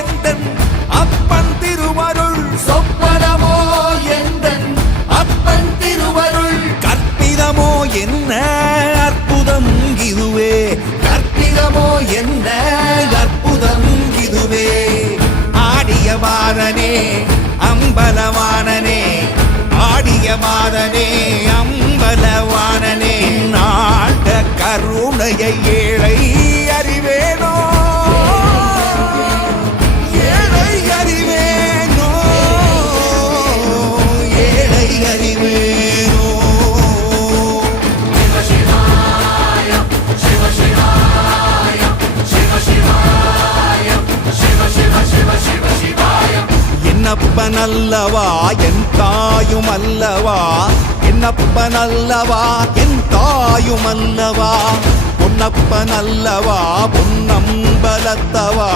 எந்தன் அப்பன் திருவருள் சொப்பனமோ எந்தன் அப்பன் திருவருள் கற்பிதமோ என்ன அற்புதம் இதுவே கற்பிதமோ என்ன அற்புதம் இதுவே ஆடிய மாதனே அம்பலவானனே ஆடிய மாதனே அம்பலவானனே நாட்ட கருணையை ஏழை அறிவேனோ ஏழை அறிவேனோ ஏழை அறிவேனோ என்னப்பன் அல்லவா என் தாயும் அல்லவா என்னப்பன் அல்லவா என் தாயும் அல்லவா பொன்னப்பன் அல்லவா பொன்னம்பலத்தவா